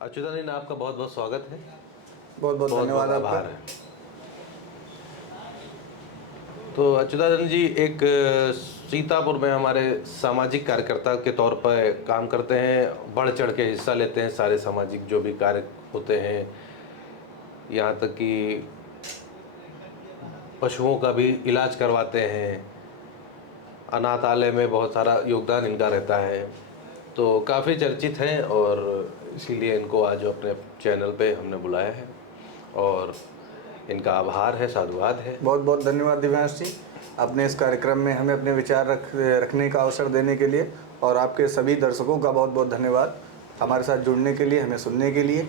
अच्युतानंद, आपका बहुत बहुत स्वागत है। बहुत बहुत धन्यवाद आभार आपका। है। तो अच्युतानंद जी एक सीतापुर में हमारे सामाजिक कार्यकर्ता के तौर पर काम करते हैं, बढ़ चढ़ के हिस्सा लेते हैं सारे सामाजिक जो भी कार्य होते हैं, यहाँ तक कि पशुओं का भी इलाज करवाते हैं। अनाथालय में बहुत सारा योगदान इनका रहता है, तो काफ़ी चर्चित हैं और इसीलिए इनको आज अपने चैनल पे हमने बुलाया है और इनका आभार है, साधुवाद है। बहुत बहुत धन्यवाद दिव्यांश जी, आपने इस कार्यक्रम में हमें अपने विचार रखने का अवसर देने के लिए, और आपके सभी दर्शकों का बहुत बहुत धन्यवाद हमारे साथ जुड़ने के लिए, हमें सुनने के लिए।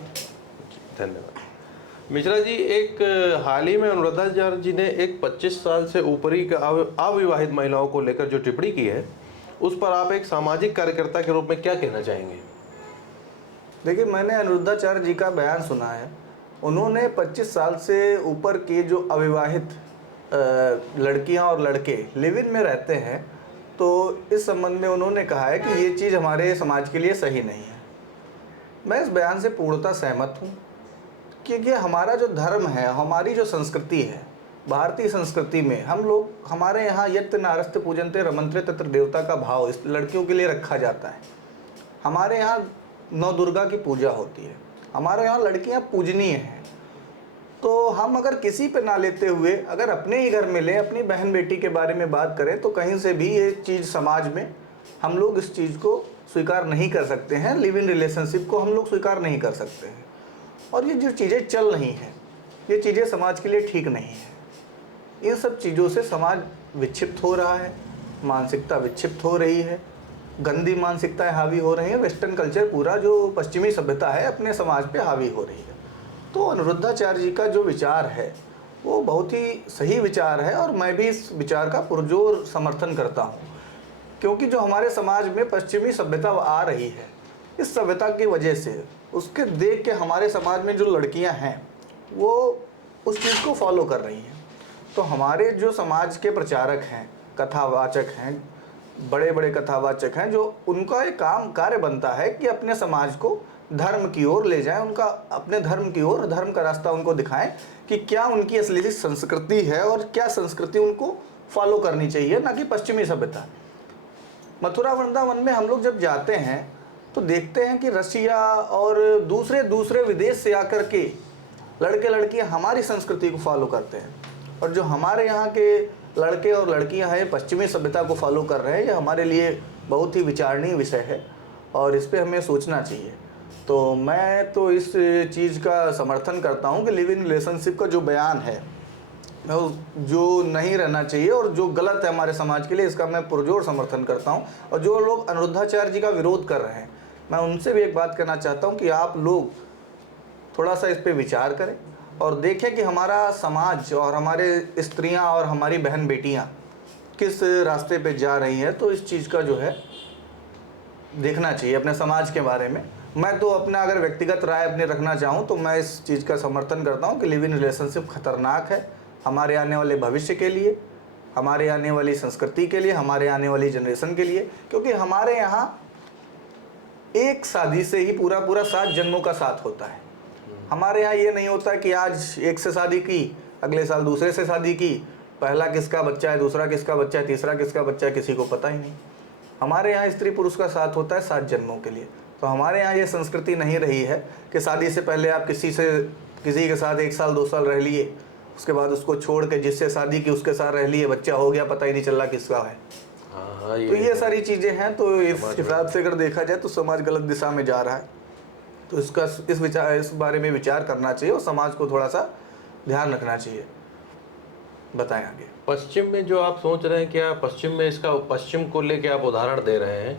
धन्यवाद। मिश्रा जी, एक हाल ही में अनुराधाचार्य जी ने एक 25 साल से ऊपरी अविवाहित महिलाओं को लेकर जो टिप्पणी की है, उस पर आप एक सामाजिक कार्यकर्ता के रूप में क्या कहना चाहेंगे? देखिए, मैंने अनुरुद्धाचार्य जी का बयान सुना है। उन्होंने 25 साल से ऊपर के जो अविवाहित लड़कियां और लड़के लिव इन में रहते हैं, तो इस संबंध में उन्होंने कहा है कि ये चीज़ हमारे समाज के लिए सही नहीं है। मैं इस बयान से पूर्णतः सहमत हूँ, क्योंकि हमारा जो धर्म है, हमारी जो संस्कृति है, भारतीय संस्कृति में हम लोग, हमारे यहाँ यत् नारस्ते पूजन्ते रमन्ते तत्र देवता का भाव इस लड़कियों के लिए रखा जाता है। हमारे यहाँ नौ दुर्गा की पूजा होती है, हमारे यहाँ लड़कियाँ पूजनीय हैं। तो हम अगर किसी पे ना लेते हुए अगर अपने ही घर में लें, अपनी बहन बेटी के बारे में बात करें, तो कहीं से भी ये चीज़ समाज में हम लोग इस चीज़ को स्वीकार नहीं कर सकते हैं। लिव इन रिलेशनशिप को हम लोग स्वीकार नहीं कर सकते हैं। और ये जो चीज़ें चल रही हैं, ये चीज़ें समाज के लिए ठीक नहीं है। इन सब चीज़ों से समाज विक्षिप्त हो रहा है, मानसिकता विक्षिप्त हो रही है, गंदी मानसिकताएं हावी हो रही हैं। वेस्टर्न कल्चर, पूरा जो पश्चिमी सभ्यता है, अपने समाज पे हावी हो रही है। तो अनुरुद्धाचार्य जी का जो विचार है वो बहुत ही सही विचार है, और मैं भी इस विचार का पुरजोर समर्थन करता हूँ। क्योंकि जो हमारे समाज में पश्चिमी सभ्यता आ रही है, इस सभ्यता की वजह से, उसके देख के हमारे समाज में जो लड़कियाँ हैं वो उस चीज़ को फॉलो कर रही हैं। तो हमारे जो समाज के प्रचारक हैं, कथावाचक हैं, बड़े बड़े कथावाचक हैं, जो उनका एक कार्य बनता है कि अपने समाज को धर्म की ओर ले जाएं, उनका अपने धर्म की ओर, धर्म का रास्ता उनको दिखाएं कि क्या उनकी असली संस्कृति है और क्या संस्कृति उनको फॉलो करनी चाहिए, ना कि पश्चिमी सभ्यता। मथुरा वृंदावन में हम लोग जब जाते हैं तो देखते हैं कि रसिया और दूसरे दूसरे विदेश से आकर के लड़के लड़कियां हमारी संस्कृति को फॉलो करते हैं, और जो हमारे यहाँ के लड़के और लड़कियां हैं पश्चिमी सभ्यता को फॉलो कर रहे हैं। ये हमारे लिए बहुत ही विचारणीय विषय है और इस पर हमें सोचना चाहिए। तो मैं तो इस चीज़ का समर्थन करता हूँ कि लिव इन रिलेशनशिप का जो बयान है, जो नहीं रहना चाहिए और जो गलत है हमारे समाज के लिए, इसका मैं पुरजोर समर्थन करता हूँ। और जो लोग अनुरुद्धाचार्य जी का विरोध कर रहे हैं, मैं उनसे भी एक बात कहना चाहता हूँ कि आप लोग थोड़ा सा इस पर विचार करें और देखें कि हमारा समाज और हमारे स्त्रियां और हमारी बहन बेटियां किस रास्ते पे जा रही हैं। तो इस चीज़ का जो है देखना चाहिए अपने समाज के बारे में। मैं तो अपना अगर व्यक्तिगत राय अपने रखना चाहूँ तो मैं इस चीज़ का समर्थन करता हूँ कि लिव इन रिलेशनशिप खतरनाक है हमारे आने वाले भविष्य के लिए, हमारे आने वाली संस्कृति के लिए, हमारे आने वाली जनरेशन के लिए। क्योंकि हमारे यहाँ एक शादी से ही पूरा पूरा 7 जन्मों का साथ होता है। हमारे यहाँ ये नहीं होता कि आज एक से शादी की, अगले साल दूसरे से शादी की, पहला किसका बच्चा है, दूसरा किसका बच्चा है, तीसरा किसका बच्चा है, किसी को पता ही नहीं। हमारे यहाँ स्त्री पुरुष का साथ होता है 7 जन्मों के लिए। तो हमारे यहाँ ये संस्कृति नहीं रही है कि शादी से पहले आप किसी के साथ 1 साल 2 साल रह लिए, उसके बाद उसको छोड़ के जिससे शादी की उसके साथ रह लिए, बच्चा हो गया, पता ही नहीं चल रहा किसका है। तो ये सारी चीज़ें हैं। तो इस हिसाब से अगर देखा जाए तो समाज गलत दिशा में जा रहा है। तो इस बारे में विचार करना चाहिए और समाज को थोड़ा सा ध्यान रखना चाहिए। बताएं आगे। पश्चिम में जो आप सोच रहे हैं, क्या पश्चिम में इसका, पश्चिम को लेके आप उदाहरण दे रहे हैं,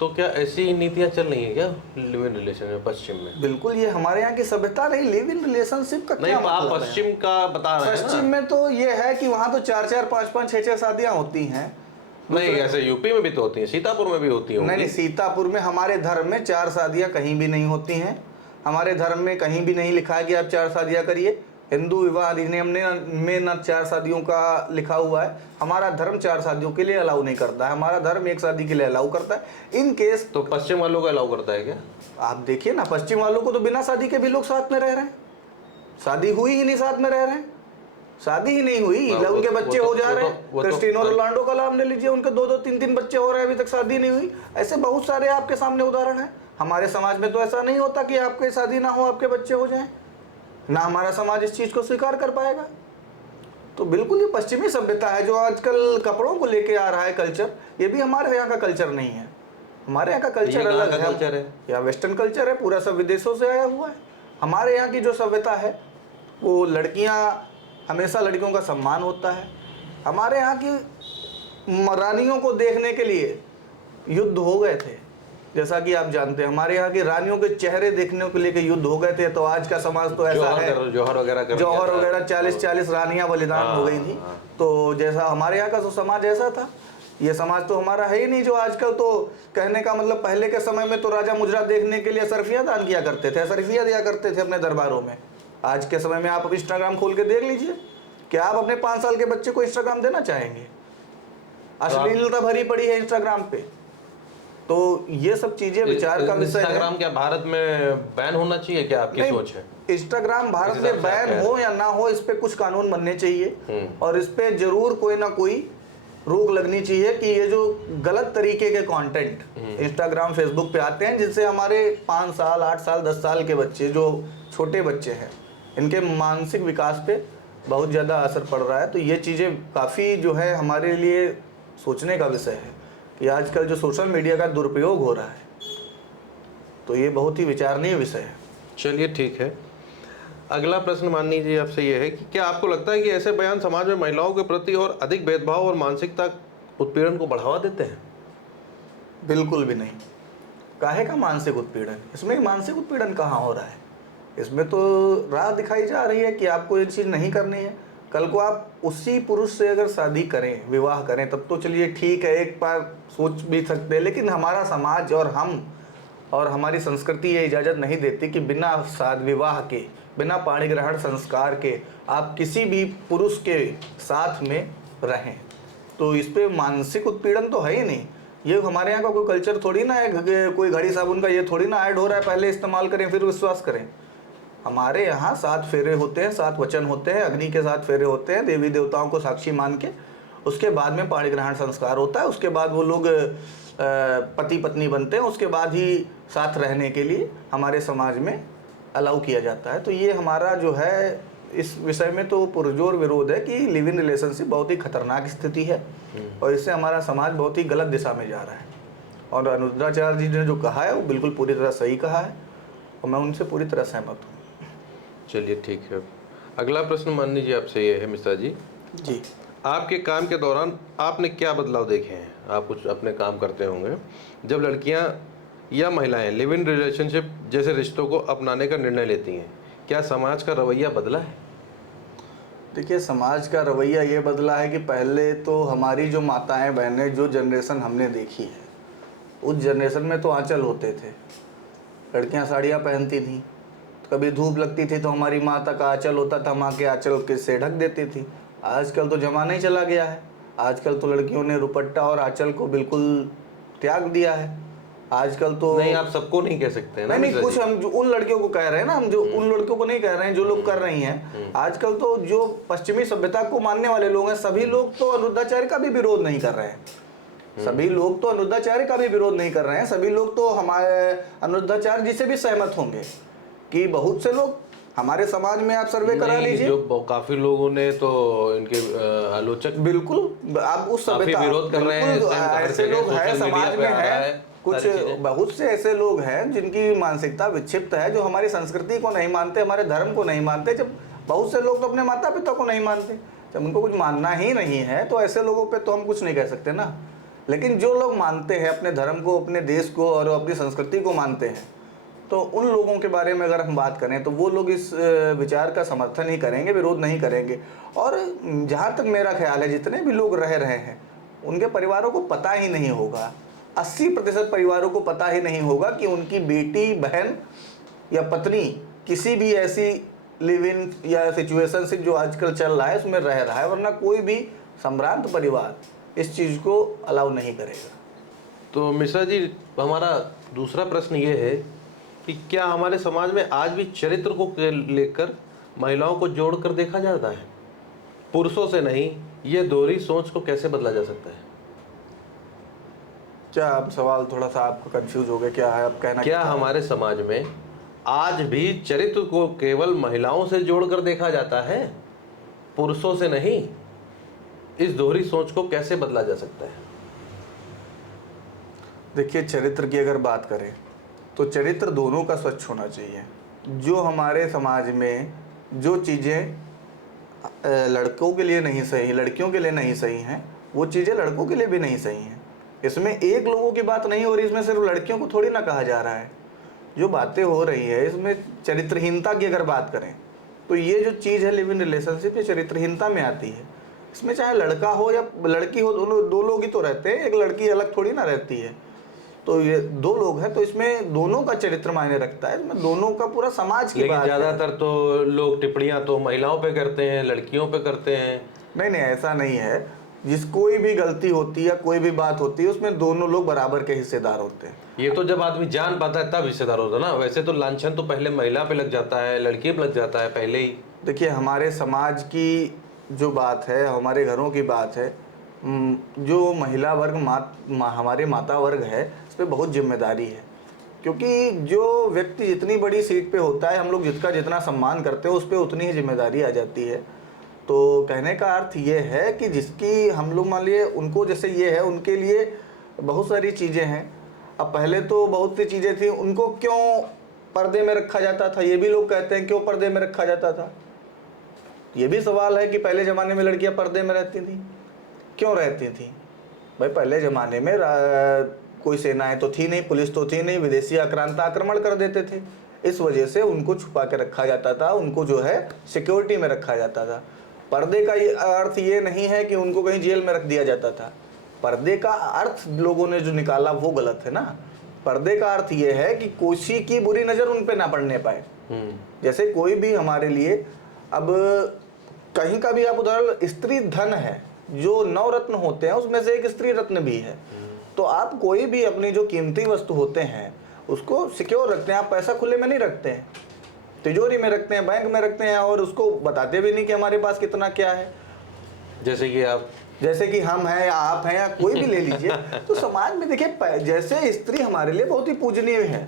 तो क्या ऐसी नीतियां चल रही हैं क्या लिव इन रिलेशन में पश्चिम में? बिल्कुल, ये हमारे यहाँ की सभ्यता नहीं। लिव इन रिलेशनशिप का क्या मतलब है? आप पश्चिम का बता रहे हैं। पश्चिम में तो ये है कि वहाँ तो 4-4, 5-5, 6-6 शादियाँ होती हैं। नहीं, ऐसे यूपी में भी तो होती हैं, सीतापुर में भी होती हैं। नहीं, सीतापुर में हमारे धर्म में 4 शादियाँ कहीं भी नहीं होती हैं। हमारे धर्म में कहीं भी नहीं लिखा है कि आप 4 शादियाँ करिए। हिंदू विवाह अधिनियम में न 4 शादियों का लिखा हुआ है। हमारा धर्म 4 शादियों के लिए अलाउ नहीं करता है, हमारा धर्म 1 शादी के लिए अलाउ करता है। इन केस तो पश्चिम वालों को अलाउ करता है क्या? आप देखिए ना, पश्चिम वालों को तो बिना शादी के भी लोग साथ में रह रहे हैं, शादी हुई ही नहीं साथ में रह रहे हैं, शादी ही नहीं हुई, उनके बच्चे हो जा रहे हैं। क्रिस्टियानो रोनाल्डो का नाम ले लीजिए, उनके 2-2 3-3 बच्चे हो रहे हैं, अभी तक शादी नहीं हुई। ऐसे बहुत सारे आपके सामने उदाहरण हैं। हमारे समाज में तो ऐसा नहीं होता कि आपके शादी ना हो, आपके बच्चे हो जाएं, ना हमारा समाज इस चीज को स्वीकार कर पाएगा। तो बिल्कुल ये पश्चिमी सभ्यता है जो आजकल कपड़ों को लेके आ रहा है कल्चर, ये भी हमारे यहाँ का कल्चर नहीं है। हमारे यहाँ का कल्चर अलग है, या वेस्टर्न कल्चर है, पूरा सब विदेशों से आया हुआ है। हमारे यहाँ की जो सभ्यता है वो लड़कियाँ, हमेशा लड़कियों का सम्मान होता है। हमारे यहाँ की रानियों को देखने के लिए युद्ध हो गए थे, जैसा कि आप जानते हैं। हमारे यहाँ की रानियों के चेहरे देखने के लिए युद्ध हो गए थे। तो आज का समाज तो ऐसा है, जौहर वगैरह 40-40 रानियां बलिदान हो गई थी। तो जैसा हमारे यहाँ का तो समाज ऐसा था, ये समाज तो हमारा है ही नहीं। जो आजकल तो कहने का मतलब, पहले के समय में तो राजा मुजरा देखने के लिए सरफिया दान किया करते थे, सरफिया दिया करते थे अपने दरबारों में। आज के समय में आप इंस्टाग्राम खोल के देख लीजिए, क्या आप अपने 5 साल के बच्चे को इंस्टाग्राम देना चाहेंगे? अश्लीलता भरी पड़ी है इंस्टाग्राम पे। तो ये सब चीजें विचार का विषय है। इंस्टाग्राम क्या भारत में बैन होना चाहिए क्या, आपकी सोच है? इंस्टाग्राम भारत में बैन हो या ना हो, इस पे कुछ कानून बनने चाहिए और इस पे जरूर कोई ना कोई रोक लगनी चाहिए कि ये जो गलत तरीके के कंटेंट इंस्टाग्राम फेसबुक पे आते हैं, जिनसे हमारे 5 साल 8 साल 10 साल के बच्चे, जो छोटे बच्चे हैं, इनके मानसिक विकास पे बहुत ज़्यादा असर पड़ रहा है। तो ये चीज़ें काफ़ी जो है हमारे लिए सोचने का विषय है कि आजकल जो सोशल मीडिया का दुरुपयोग हो रहा है, तो ये बहुत ही विचारणीय विषय है। चलिए ठीक है, अगला प्रश्न मान लीजिए आपसे ये है कि क्या आपको लगता है कि ऐसे बयान समाज में महिलाओं के प्रति और अधिक भेदभाव और मानसिकता उत्पीड़न को बढ़ावा देते हैं? बिल्कुल भी नहीं। काहे का मानसिक उत्पीड़न? इसमें मानसिक उत्पीड़न कहाँ हो रहा है? इसमें तो राह दिखाई जा रही है कि आपको ये चीज़ नहीं करनी है। कल को आप उसी पुरुष से अगर शादी करें, विवाह करें, तब तो चलिए ठीक है, एक बार सोच भी सकते हैं। लेकिन हमारा समाज और हम और हमारी संस्कृति ये इजाज़त नहीं देती कि बिना शादी विवाह के, बिना पाणी ग्रहण संस्कार के आप किसी भी पुरुष के साथ में रहें। तो इस पे मानसिक उत्पीड़न तो है ही नहीं। ये हमारे यहाँ का कोई कल्चर थोड़ी ना है, कोई घड़ी साबुन का ये थोड़ी ना ऐड हो रहा है, पहले इस्तेमाल करें फिर विश्वास करें। हमारे यहाँ 7 फेरे होते हैं, 7 वचन होते हैं, अग्नि के 7 फेरे होते हैं, देवी देवताओं को साक्षी मान के। उसके बाद में पाणी ग्रहण संस्कार होता है, उसके बाद वो लोग पति पत्नी बनते हैं, उसके बाद ही साथ रहने के लिए हमारे समाज में अलाउ किया जाता है। तो ये हमारा जो है, इस विषय में तो पुरजोर विरोध है कि लिव इन रिलेशनशिप बहुत ही खतरनाक स्थिति है और इससे हमारा समाज बहुत ही गलत दिशा में जा रहा है। और अनुरुद्धाचार्य जी ने जो कहा है वो बिल्कुल पूरी तरह सही कहा है और मैं उनसे पूरी तरह सहमत हूँ। चलिए ठीक है, अगला प्रश्न मान लीजिए आपसे ये है मिश्रा जी, आपके काम के दौरान आपने क्या बदलाव देखे हैं? आप कुछ अपने काम करते होंगे, जब लड़कियां या महिलाएं लिव इन रिलेशनशिप जैसे रिश्तों को अपनाने का निर्णय लेती हैं, क्या समाज का रवैया बदला है? देखिए, समाज का रवैया ये बदला है कि पहले तो हमारी जो माताएं बहनें, जो जनरेशन हमने देखी है, उस जनरेशन में तो आंचल होते थे, लड़कियां साड़ियाँ पहनती थीं, कभी धूप लगती थी तो हमारी माता का आंचल होता था, माँ के आंचल के से ढक देती थी। आजकल तो ज़माना ही चला गया है, आजकल तो लड़कियों ने दुपट्टा और आंचल को बिल्कुल त्याग दिया है। आजकल तो नहीं, आप सबको नहीं कह सकते हैं ना। नहीं, कुछ हम जो उन लड़कियों को कह रहे हैं ना, हम जो उन लड़कियों को नहीं कह रहे हैं जो लोग कर रही हैं। आजकल तो जो पश्चिमी सभ्यता को मानने वाले लोग हैं, सभी लोग तो अनुरुद्धाचार्य का भी विरोध नहीं कर रहे हैं। सभी लोग तो अनुरुद्धाचार्य का भी विरोध नहीं कर रहे हैं। सभी लोग तो हमारे अनुरुद्धाचार्य जी से भी सहमत होंगे कि बहुत से लोग हमारे समाज में, आप सर्वे करा लीजिए, जो काफी लोगों ने तो इनके आलोचक बिल्कुल आप उस सभ्यता विरोध कर रहे हैं, ऐसे लोग हैं समाज में हैं, कुछ बहुत से ऐसे लोग हैं जिनकी मानसिकता विक्षिप्त है, जो हमारी संस्कृति को नहीं मानते, हमारे धर्म को नहीं मानते। जब बहुत से लोग तो अपने माता पिता को नहीं मानते, जब उनको कुछ मानना ही नहीं है तो ऐसे लोगों पे तो हम कुछ नहीं कह सकते ना। लेकिन जो लोग मानते हैं अपने धर्म को, अपने देश को और अपनी संस्कृति को मानते हैं, तो उन लोगों के बारे में अगर हम बात करें तो वो लोग इस विचार का समर्थन ही करेंगे, विरोध नहीं करेंगे। और जहाँ तक मेरा ख्याल है, जितने भी लोग रह रहे हैं उनके परिवारों को पता ही नहीं होगा, 80% परिवारों को पता ही नहीं होगा कि उनकी बेटी, बहन या पत्नी किसी भी ऐसी लिव इन या सिचुएशनशिप जो आजकल चल रहा है उसमें रह रहा है, वरना कोई भी संभ्रांत परिवार इस चीज़ को अलाउ नहीं करेगा। तो मिश्रा जी, हमारा दूसरा प्रश्न ये है कि क्या हमारे समाज में आज भी चरित्र को लेकर महिलाओं को जोड़कर देखा जाता है? पुरुषों से नहीं, ये दोहरी सोच को कैसे बदला जा सकता है? क्या आप सवाल थोड़ा सा आपको कंफ्यूज हो गया, क्या है आप कहना? क्या हमारे समाज में आज भी चरित्र को केवल महिलाओं से जोड़कर देखा जाता है, पुरुषों से नहीं? इस दोहरी सोच को कैसे बदला जा सकता है? देखिए, चरित्र की अगर बात करें तो चरित्र दोनों का स्वच्छ होना चाहिए। जो हमारे समाज में जो चीज़ें लड़कों के लिए नहीं सही, लड़कियों के लिए नहीं सही हैं, वो चीज़ें लड़कों के लिए भी नहीं सही हैं। इसमें एक लोगों की बात नहीं हो रही, इसमें सिर्फ लड़कियों को थोड़ी ना कहा जा रहा है। जो बातें हो रही है इसमें चरित्रहीनता की अगर बात करें तो ये जो चीज़ है लिव इन रिलेशनशिप, ये चरित्रहीनता में आती है। इसमें चाहे लड़का हो या लड़की हो, दोनों दो लोग ही तो रहते हैं, एक लड़की अलग थोड़ी ना रहती है। तो ये दो लोग हैं, तो इसमें दोनों का चरित्र मायने रखता है, इसमें दोनों का पूरा समाज की लेकिन बात है। ज्यादातर तो लोग टिप्पणियां तो महिलाओं पे करते हैं, लड़कियों पे करते हैं। नहीं नहीं, ऐसा नहीं है। जिस कोई भी गलती होती है या कोई भी बात होती है उसमें दोनों लोग बराबर के हिस्सेदार होते हैं। ये तो जब आदमी जान पाता है तब हिस्सेदार होता है ना। वैसे तो लांछन तो पहले महिला पे लग जाता है, लड़की पे लग जाता है पहले ही। देखिए, हमारे समाज की जो बात है, हमारे घरों की बात है, जो महिला वर्ग हमारे माता वर्ग है, इस पर बहुत जिम्मेदारी है। क्योंकि जो व्यक्ति जितनी बड़ी सीट पे होता है, हम लोग जिसका जितना सम्मान करते हैं उस पर उतनी ही जिम्मेदारी आ जाती है। तो कहने का अर्थ ये है कि जिसकी हम लोग मान लिए उनको, जैसे ये है उनके लिए बहुत सारी चीज़ें हैं। अब पहले तो बहुत सी चीज़ें थी, उनको क्यों पर्दे में रखा जाता था, ये भी लोग कहते हैं क्यों पर्दे में रखा जाता था। ये भी सवाल है कि पहले ज़माने में लड़कियां पर्दे में रहती थी, क्यों रहती थी भाई? पहले ज़माने में कोई सेनाएं तो थी नहीं, पुलिस तो थी नहीं, विदेशी आक्रांत आक्रमण कर देते थे, इस वजह से उनको छुपा के रखा जाता था, उनको जो है सिक्योरिटी में रखा जाता था। पर्दे का ये अर्थ ये नहीं है कि उनको कहीं जेल में रख दिया जाता था। पर्दे का अर्थ लोगों ने जो निकाला वो गलत है ना। पर्दे का अर्थ ये है कि किसी की बुरी नज़र उन पे ना पड़ने पाए। जैसे कोई भी हमारे लिए, अब कहीं का भी आप उदाहरण, स्त्री धन है, जो 9 रत्न होते हैं उसमें से एक स्त्री रत्न भी है। तो आप कोई भी अपनी जो कीमती वस्तु होते हैं उसको सिक्योर रखते हैं। आप पैसा खुले में नहीं रखते हैं, तिजोरी में रखते हैं, बैंक में रखते हैं, और उसको बताते भी नहीं कि हमारे पास कितना क्या है। जैसे कि हम हैं या आप हैं या कोई भी ले लीजिए। तो समाज में देखिए, जैसे स्त्री हमारे लिए बहुत ही पूजनीय है,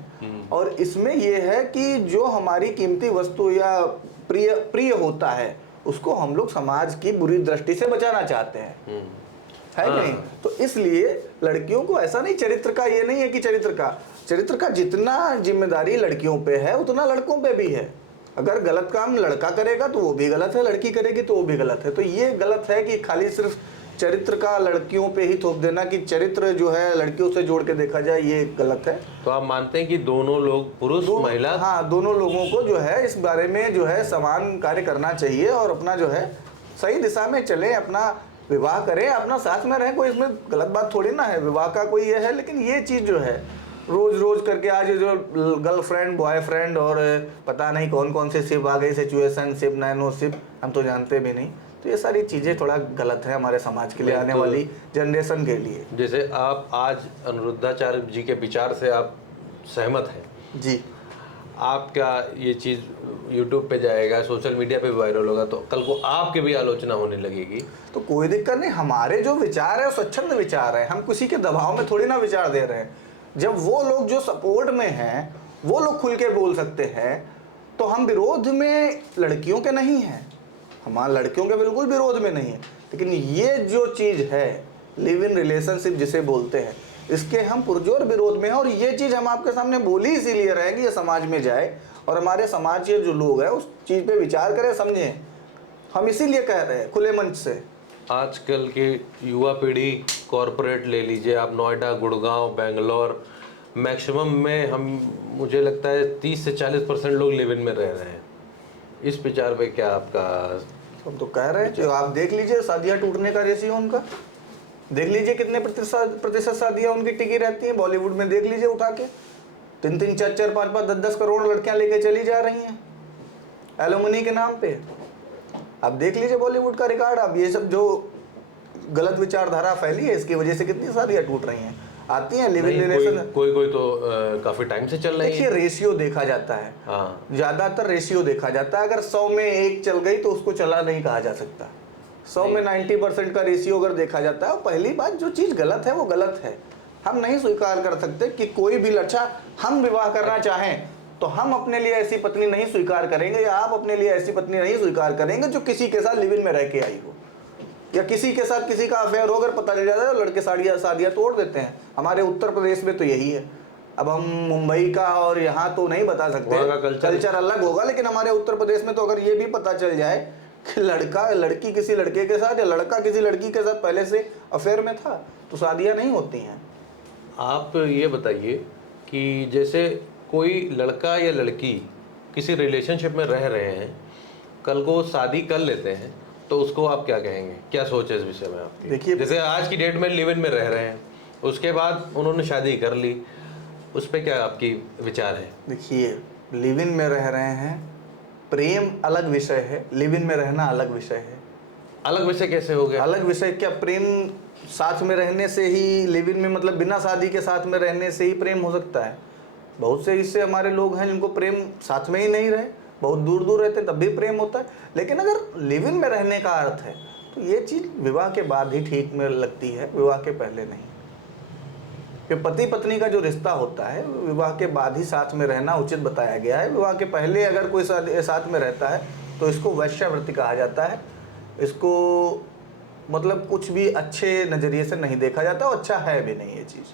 और इसमें यह है कि जो हमारी कीमती वस्तु या प्रिय होता है उसको हम लोग समाज की बुरी दृष्टि से बचाना चाहते हैं, है नहीं? तो इसलिए लड़कियों को ऐसा नहीं, चरित्र का ये नहीं है कि चरित्र का जितना जिम्मेदारी लड़कियों पे है उतना लड़कों पे भी है। अगर गलत काम लड़का करेगा तो वो भी गलत है, लड़की करेगी तो वो भी गलत है। तो ये गलत है कि खाली सिर्फ चरित्र का लड़कियों पे ही थोप देना कि चरित्र जो है लड़कियों से जोड़ के देखा जाए, ये गलत है। तो आप मानते हैं कि दोनों लोग, पुरुष महिला, हाँ, दोनों लोगों को जो है इस बारे में जो है समान कार्य करना चाहिए, और अपना जो है सही दिशा में चले, अपना विवाह करें, अपना साथ में रहें। कोई इसमें गलत बात थोड़ी ना है, विवाह का कोई ये है। लेकिन ये चीज़ जो है रोज रोज करके आज जो गर्लफ्रेंड बॉयफ्रेंड और पता नहीं कौन कौन से शिप आ गई, सिचुएशनशिप, नैनोशिप, हम तो जानते भी नहीं। तो ये सारी चीज़ें थोड़ा गलत है हमारे समाज के लिए, आने वाली जनरेशन के लिए। जैसे आप आज अनिरुद्धाचार्य जी के विचार से आप सहमत हैं जी। आप क्या ये चीज़ यूट्यूब पे जाएगा, सोशल मीडिया पे भी वायरल होगा, तो कल को आपके भी आलोचना होने लगेगी? तो कोई दिक्कत नहीं, हमारे जो विचार है वो स्वच्छंद विचार है, हम किसी के दबाव में थोड़ी ना विचार दे रहे हैं। जब वो लोग जो सपोर्ट में हैं वो लोग खुल के बोल सकते हैं, तो हम विरोध में लड़कियों के नहीं हैं, हमारे लड़कियों के बिल्कुल विरोध में नहीं है। लेकिन ये जो चीज़ है लिव इन रिलेशनशिप जिसे बोलते हैं, इसके हम पुरजोर विरोध में हैं। और ये चीज़ हम आपके सामने बोली इसीलिए रहे कि ये समाज में जाए और हमारे समाज के जो लोग हैं उस चीज़ पे विचार करें, समझें। हम इसीलिए कह रहे हैं खुले मंच से। आजकल की युवा पीढ़ी, कॉरपोरेट ले लीजिए आप, नोएडा, गुड़गांव, बेंगलोर, मैक्सिमम में मुझे लगता है 30 से 40% लोग लिव इन में रह रहे हैं। इस विचार पे क्या आपका? हम तो कह रहे हैं, जो आप देख लीजिए शादियाँ टूटने का रेशियो उनका, देख लीजिए कितने प्रतिशत शादियाँ उनकी टिकी रहती हैं। बॉलीवुड में देख लीजिए उठा के 3-3, 4-4, 5-5, 10-10 करोड़ लड़कियाँ लेके चली जा रही हैं। एलुमनी के नाम पे। अब देख लीजिए बॉलीवुड का रिकॉर्ड, अब ये सब जो गलत विचारधारा फैली है इसकी वजह से कितनी शादियां टूट रही हैं। आती हैं लिव इन रिलेशन, कोई तो काफी टाइम से चल रही देखिए है। रेशियो देखा जाता है, हाँ, ज्यादातर रेशियो देखा जाता है। अगर 100 में 1 चल गई तो उसको चला नहीं कहा जा सकता। 100 में 90% का रेशियो अगर देखा जाता है, पहली बात जो चीज गलत है वो गलत है। हम नहीं स्वीकार कर सकते कि कोई भी लड़का, हम विवाह करना चाहें तो हम अपने लिए ऐसी पत्नी नहीं स्वीकार करेंगे, या आप अपने लिए ऐसी पत्नी नहीं स्वीकार करेंगे जो किसी के साथ लिव इन में रह के आई हो, या किसी के साथ किसी का अफेयर हो। अगर पता चल जाता है तो लड़के शादियां तोड़ देते हैं। हमारे उत्तर प्रदेश में तो यही है। अब हम मुंबई का और यहाँ तो नहीं बता सकते, वहाँ का कल्चर अलग होगा, लेकिन हमारे उत्तर प्रदेश में तो अगर ये भी पता चल जाए कि लड़की किसी लड़के के साथ या लड़का किसी लड़की के साथ पहले से अफेयर में था, तो शादियां नहीं होती हैं। आप ये बताइए कि जैसे कोई लड़का या लड़की किसी रिलेशनशिप में रह रहे हैं, कल को शादी कर लेते हैं, तो उसको आप क्या कहेंगे? क्या सोच है इस विषय में आपकी? देखिए, जैसे आज की डेट में लिव इन में रह रहे हैं, उसके बाद उन्होंने शादी कर ली, उस पर क्या आपकी विचार है? देखिए, लिव इन में रह रहे हैं, प्रेम अलग विषय है, लिव इन में रहना अलग विषय है। अलग विषय कैसे हो गया? अलग विषय क्या? प्रेम साथ में रहने से ही, लिव इन में मतलब बिना शादी के साथ में रहने से ही प्रेम हो सकता है। बहुत से इससे हमारे लोग हैं जिनको प्रेम साथ में ही नहीं रहे, बहुत दूर दूर रहते तब भी प्रेम होता है। लेकिन अगर लिव इन में रहने का अर्थ है तो ये चीज़ विवाह के बाद ही ठीक में लगती है, विवाह के पहले नहीं। कि पति पत्नी का जो रिश्ता होता है विवाह के बाद ही साथ में रहना उचित बताया गया है। विवाह के पहले अगर कोई साथ में रहता है तो इसको वैश्यावृत्ति कहा जाता है। इसको मतलब कुछ भी अच्छे नज़रिए से नहीं देखा जाता, और अच्छा है भी नहीं ये चीज़।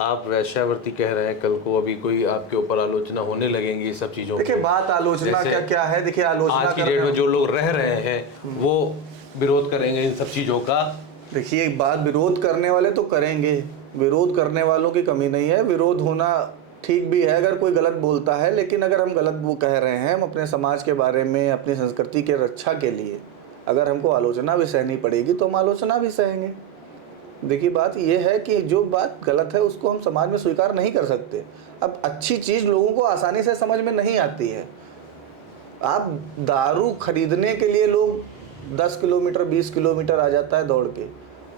आप वैश्यावृत्ति कह रहे हैं, कल को अभी कोई आपके ऊपर आलोचना होने लगेंगी इस सब चीज़ों देखिए की। बात आलोचना क्या क्या है, देखिए आलोचना आज की डेट में जो लोग रह रहे हैं वो विरोध करेंगे इन सब चीज़ों का। देखिए एक बात, विरोध करने वाले तो करेंगे, विरोध करने वालों की कमी नहीं है, विरोध होना ठीक भी है अगर कोई गलत बोलता है। लेकिन अगर हम गलत वो कह रहे हैं, हम अपने समाज के बारे में, अपनी संस्कृति के रक्षा के लिए अगर हमको आलोचना भी सहनी पड़ेगी तो हम आलोचना भी सहेंगे। देखिए बात यह है कि जो बात गलत है उसको हम समाज में स्वीकार नहीं कर सकते। अब अच्छी चीज़ लोगों को आसानी से समझ में नहीं आती है। आप दारू खरीदने के लिए लोग 10 किलोमीटर 20 किलोमीटर आ जाता है दौड़ के,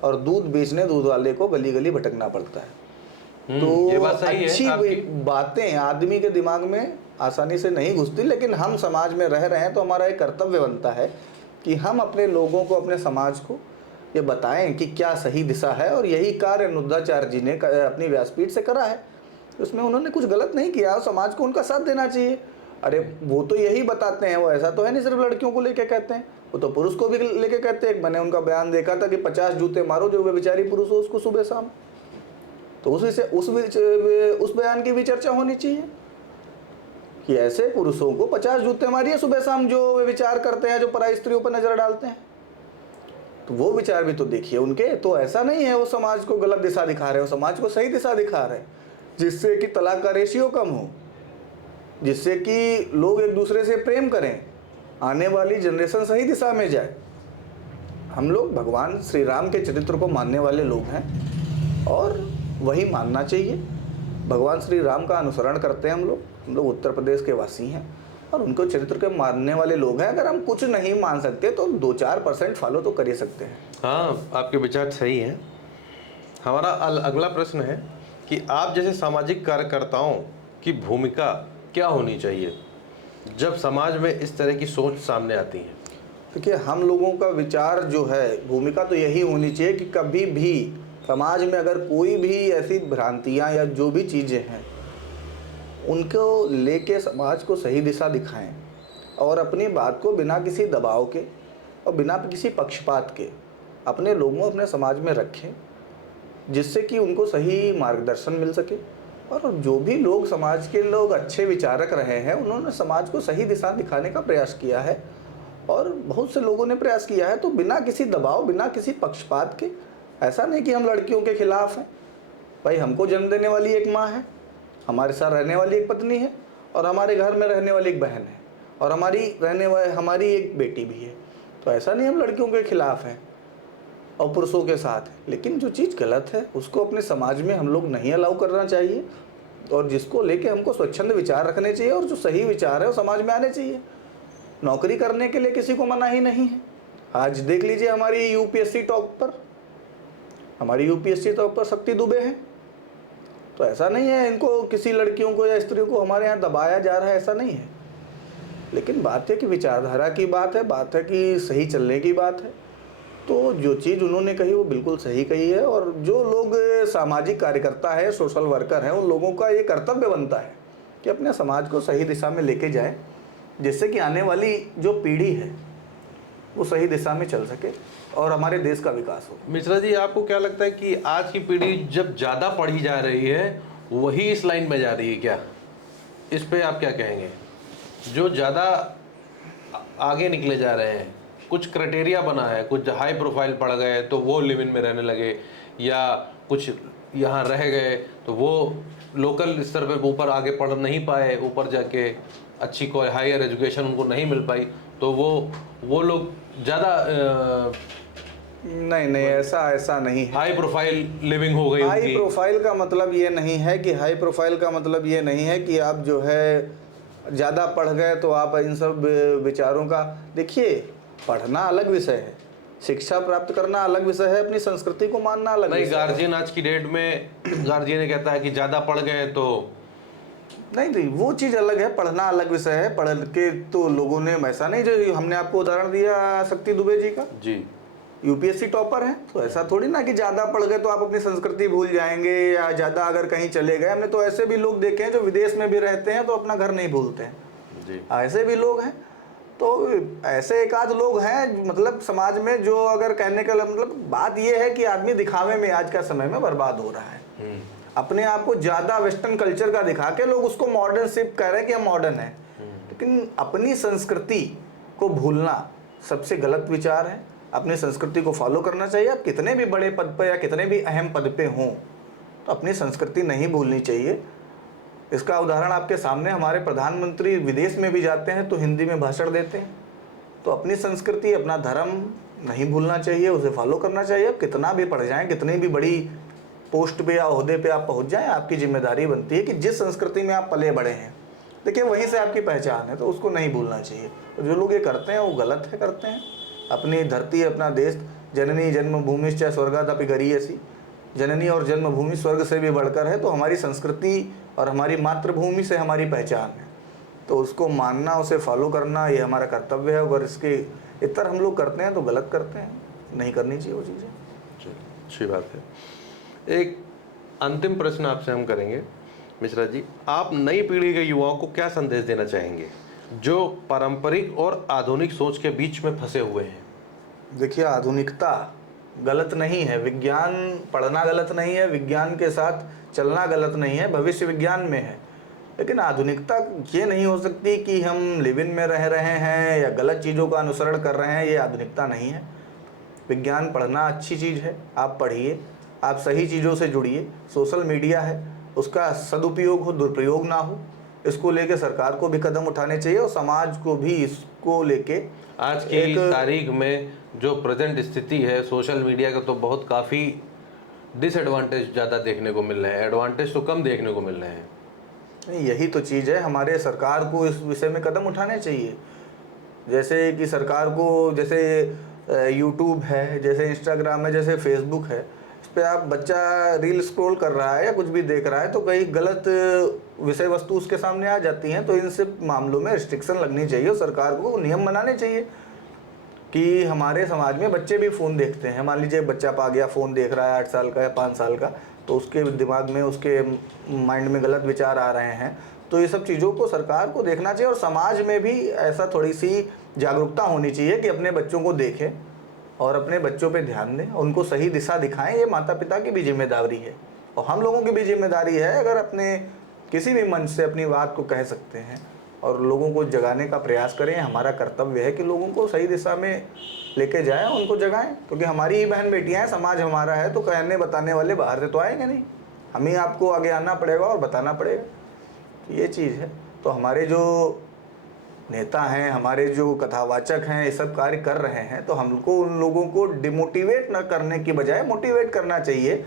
और दूध बेचने दूध वाले को गली गली भटकना पड़ता है। तो ये बात सही है अच्छी आपकी। बातें आदमी के दिमाग में आसानी से नहीं घुसती। लेकिन हम समाज में रह रहे हैं तो हमारा एक कर्तव्य बनता है कि हम अपने लोगों को, अपने समाज को ये बताएं कि क्या सही दिशा है। और यही कार्य अनुरुद्धाचार्य जी ने अपनी व्यासपीठ से करा है। उसमें उन्होंने कुछ गलत नहीं किया और समाज को उनका साथ देना चाहिए। अरे वो तो यही बताते हैं, वो ऐसा तो है नहीं सिर्फ लड़कियों को लेके कहते हैं, वो तो पुरुष को भी लेके कहते हैं। मैंने उनका बयान देखा था कि 50 जूते मारो जो बेचारी पुरुष हो उसको सुबह शाम। तो उस बयान की भी चर्चा होनी चाहिए कि ऐसे पुरुषों को 50 जूते मारिए सुबह शाम जो वे विचार करते हैं, जो पराई स्त्रियों पर नजर डालते हैं। तो वो विचार भी तो देखिए उनके। तो ऐसा नहीं है वो समाज को गलत दिशा दिखा रहे हो, समाज को सही दिशा दिखा रहे हैं, जिससे कि तलाक का रेशियो कम हो, जिससे कि लोग एक दूसरे से प्रेम करें, आने वाली जनरेशन सही दिशा में जाए। हम लोग भगवान श्री राम के चरित्र को मानने वाले लोग हैं और वही मानना चाहिए। भगवान श्री राम का अनुसरण करते हैं हम लोग उत्तर प्रदेश के वासी हैं और उनको चरित्र के मानने वाले लोग हैं। अगर हम कुछ नहीं मान सकते तो 2-4% फॉलो तो कर ही सकते हैं। हाँ, आपके विचार सही हैं। हमारा अगला प्रश्न है कि आप जैसे सामाजिक कार्यकर्ताओं की भूमिका क्या होनी चाहिए जब समाज में इस तरह की सोच सामने आती है? देखिए हम लोगों का विचार जो है, भूमिका तो यही होनी चाहिए कि कभी भी समाज में अगर कोई भी ऐसी भ्रांतियाँ या जो भी चीज़ें हैं उनको लेके समाज को सही दिशा दिखाएं और अपनी बात को बिना किसी दबाव के और बिना किसी पक्षपात के अपने लोगों, अपने समाज में रखें, जिससे कि उनको सही मार्गदर्शन मिल सके। और जो भी लोग समाज के लोग अच्छे विचारक रहे हैं उन्होंने समाज को सही दिशा दिखाने का प्रयास किया है और बहुत से लोगों ने प्रयास किया है। तो बिना किसी दबाव, बिना किसी पक्षपात के, ऐसा नहीं कि हम लड़कियों के खिलाफ हैं। भाई हमको जन्म देने वाली एक माँ है, हमारे साथ रहने वाली एक पत्नी है और हमारे घर में रहने वाली एक बहन है और हमारी एक बेटी भी है। तो ऐसा नहीं हम लड़कियों के खिलाफ हैं और पुरुषों के साथ है। लेकिन जो चीज़ गलत है उसको अपने समाज में हम लोग नहीं अलाउ करना चाहिए। और जिसको लेके हमको स्वच्छंद विचार रखने चाहिए और जो सही विचार है वो समाज में आने चाहिए। नौकरी करने के लिए किसी को मना ही नहीं है। आज देख लीजिए हमारी यूपीएससी टॉप पर शक्ति दुबे हैं। तो ऐसा नहीं है इनको किसी लड़कियों को या स्त्रियों को हमारे यहाँ दबाया जा रहा है, ऐसा नहीं है। लेकिन बात है कि विचारधारा की बात है कि सही चलने की बात है। तो जो चीज़ उन्होंने कही वो बिल्कुल सही कही है। और जो लोग सामाजिक कार्यकर्ता है, सोशल वर्कर हैं, उन लोगों का ये कर्तव्य बनता है कि अपने समाज को सही दिशा में लेके जाएं, जिससे कि आने वाली जो पीढ़ी है वो सही दिशा में चल सके और हमारे देश का विकास हो। मिश्रा जी, आपको क्या लगता है कि आज की पीढ़ी जब ज़्यादा पढ़ी जा रही है वही इस लाइन में जा रही है क्या? इस पे आप क्या कहेंगे? जो ज़्यादा आगे निकले जा रहे हैं, कुछ क्राइटेरिया बना है, कुछ हाई प्रोफाइल पढ़ गए तो वो लिव इन में रहने लगे, या कुछ यहाँ रह गए तो वो लोकल स्तर पे ऊपर आगे पढ़ नहीं पाए, ऊपर जाके अच्छी कोई हायर एजुकेशन उनको नहीं मिल पाई, तो वो लोग ज़्यादा नहीं, ऐसा नहीं है। हाई प्रोफाइल लिविंग हो गई हाई उनकी। प्रोफाइल का मतलब ये नहीं है कि आप जो है ज़्यादा पढ़ गए तो आप इन सब विचारों का, देखिए पढ़ना अलग विषय है, शिक्षा प्राप्त करना अलग विषय है, अपनी संस्कृति को मानना अलग नहीं, विषय है। गार्जियन आज की डेट में गार्जियन ये कहता है कि ज़्यादा पढ़ गए तो नहीं, वो चीज़ अलग है, पढ़ना अलग विषय है। पढ़ के तो लोगों ने, ऐसा नहीं, जो हमने आपको उदाहरण दिया शक्ति दुबे जी का, जी यूपीएससी टॉपर है, तो ऐसा थोड़ी ना कि ज़्यादा पढ़ गए तो आप अपनी संस्कृति भूल जाएंगे या ज़्यादा अगर कहीं चले गए। हमने तो ऐसे भी लोग देखे हैं जो विदेश में भी रहते हैं तो अपना घर नहीं भूलते हैं जी। ऐसे भी लोग हैं। तो ऐसे एक आध लोग हैं मतलब समाज में, जो अगर कहने का मतलब बात ये है कि आदमी दिखावे में आज का समय में बर्बाद हो रहा है। अपने आप को ज़्यादा वेस्टर्न कल्चर का दिखा के लोग उसको मॉडर्न शिप कह रहे हैं कि हम मॉडर्न हैं, लेकिन अपनी संस्कृति को भूलना सबसे गलत विचार है। अपनी संस्कृति को फॉलो करना चाहिए। आप कितने भी बड़े पद पे या कितने भी अहम पद पे हों तो अपनी संस्कृति नहीं भूलनी चाहिए। इसका उदाहरण आपके सामने, हमारे प्रधानमंत्री विदेश में भी जाते हैं तो हिंदी में भाषण देते हैं। तो अपनी संस्कृति, अपना धर्म नहीं भूलना चाहिए, उसे फॉलो करना चाहिए। आप कितना भी पढ़ जाएं, कितनी भी बड़ी पोस्ट पे या ओहदे पे आप पहुंच जाएं, आपकी जिम्मेदारी बनती है कि जिस संस्कृति में आप पले बड़े हैं, देखिए वहीं से आपकी पहचान है, तो उसको नहीं भूलना चाहिए। तो जो लोग ये करते हैं वो गलत है, करते हैं। अपनी धरती, अपना देश, जननी जन्मभूमिश्च स्वर्गादपि गरीयसी, जननी और जन्मभूमि स्वर्ग से भी बढ़कर है। तो हमारी संस्कृति और हमारी मातृभूमि से हमारी पहचान है, तो उसको मानना, उसे फॉलो करना ये हमारा कर्तव्य है। अगर इसके इतर हम लोग करते हैं तो गलत करते हैं, नहीं करनी चाहिए वो चीज़ें। अच्छी बात है। एक अंतिम प्रश्न आपसे हम करेंगे मिश्रा जी, आप नई पीढ़ी के युवाओं को क्या संदेश देना चाहेंगे जो पारंपरिक और आधुनिक सोच के बीच में फंसे हुए हैं? देखिए, आधुनिकता गलत नहीं है, विज्ञान पढ़ना गलत नहीं है, विज्ञान के साथ चलना गलत नहीं है, भविष्य विज्ञान में है। लेकिन आधुनिकता ये नहीं हो सकती कि हम लिव इन में रह रहे हैं या गलत चीज़ों का अनुसरण कर रहे हैं, ये आधुनिकता नहीं है। विज्ञान पढ़ना अच्छी चीज़ है, आप पढ़िए, आप सही चीज़ों से जुड़िए। सोशल मीडिया है, उसका सदुपयोग हो, दुरुपयोग ना हो, इसको लेके सरकार को भी कदम उठाने चाहिए और समाज को भी इसको लेके। आज की तारीख में जो प्रेजेंट स्थिति है सोशल मीडिया का, तो बहुत काफ़ी डिसएडवांटेज ज़्यादा देखने को मिल रहे हैं, एडवांटेज तो कम देखने को मिल रहे हैं। नहीं, यही तो चीज़ है, हमारे सरकार को इस विषय में कदम उठाने चाहिए। जैसे कि सरकार को, जैसे यूट्यूब है, जैसे इंस्टाग्राम है, जैसे फेसबुक है, इस पर आप बच्चा रील स्क्रॉल कर रहा है या कुछ भी देख रहा है तो कई गलत विषय वस्तु उसके सामने आ जाती हैं। तो इन सब मामलों में रिस्ट्रिक्शन लगनी चाहिए और सरकार को नियम बनाने चाहिए कि हमारे समाज में बच्चे भी फ़ोन देखते हैं। मान लीजिए बच्चा पा गया, फ़ोन देख रहा है 8 साल का या 5 साल का, तो उसके दिमाग में, उसके माइंड में गलत विचार आ रहे हैं। तो ये सब चीज़ों को सरकार को देखना चाहिए और समाज में भी ऐसा थोड़ी सी जागरूकता होनी चाहिए कि अपने बच्चों को देखें और अपने बच्चों पे ध्यान दें, उनको सही दिशा दिखाएं। ये माता पिता की भी जिम्मेदारी है और हम लोगों की भी जिम्मेदारी है। अगर अपने किसी भी मंच से अपनी बात को कह सकते हैं और लोगों को जगाने का प्रयास करें, हमारा कर्तव्य है कि लोगों को सही दिशा में लेके जाएं, उनको जगाएं, क्योंकि हमारी ही बहन बेटियां हैं, समाज हमारा है। तो कहने बताने वाले बाहर से तो आएंगे नहीं, हम ही आपको आगे आना पड़ेगा और बताना पड़ेगा। तो ये चीज़ है। तो हमारे जो नेता हैं, हमारे जो कथावाचक हैं, ये सब कार्य कर रहे हैं, तो हमको उन लोगों को डिमोटिवेट न करने की बजाय मोटिवेट करना चाहिए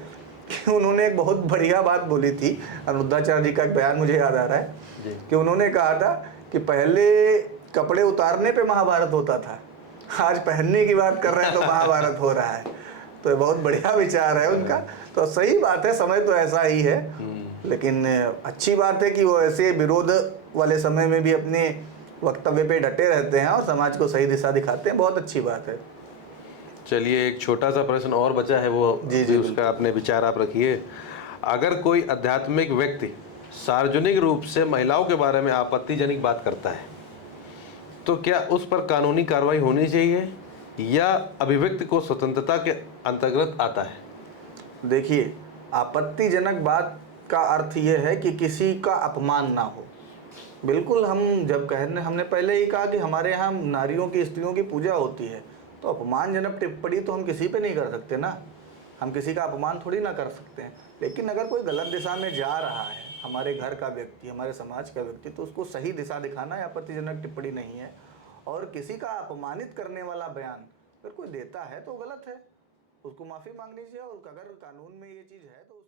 कि उन्होंने एक बहुत बढ़िया बात बोली थी। अनुरुद्धाचार्य जी का एक बयान मुझे याद आ रहा है जी। कि उन्होंने कहा था कि पहले कपड़े उतारने पे महाभारत होता था, आज पहनने की बात कर रहे हैं तो महाभारत हो रहा है। तो ये बहुत बढ़िया विचार है उनका। तो सही बात है, समय तो ऐसा ही है, लेकिन अच्छी बात है कि वो ऐसे विरोध वाले समय में भी अपने वक्तव्य पे डटे रहते हैं और समाज को सही दिशा दिखाते हैं। बहुत अच्छी बात है। चलिए, एक छोटा सा प्रश्न और बचा है, वो जी, भी जी, उसका अपने विचार आप रखिए। अगर कोई आध्यात्मिक व्यक्ति सार्वजनिक रूप से महिलाओं के बारे में आपत्तिजनक बात करता है तो क्या उस पर कानूनी कार्रवाई होनी चाहिए या अभिव्यक्ति को स्वतंत्रता के अंतर्गत आता है? देखिए, आपत्तिजनक बात का अर्थ ये है कि किसी का अपमान ना हो। बिल्कुल, हम जब कहने हमने पहले ही कहा कि हमारे यहाँ नारियों की, स्त्रियों की पूजा होती है, तो अपमानजनक टिप्पणी तो हम किसी पे नहीं कर सकते ना। हम किसी का अपमान थोड़ी ना कर सकते हैं। लेकिन अगर कोई गलत दिशा में जा रहा है, हमारे घर का व्यक्ति, हमारे समाज का व्यक्ति, तो उसको सही दिशा दिखाना है, आपत्तिजनक टिप्पणी नहीं है। और किसी का अपमानित करने वाला बयान अगर कोई देता है तो गलत है, उसको माफ़ी मांगनी चाहिए। और अगर कानून में ये चीज़ है तो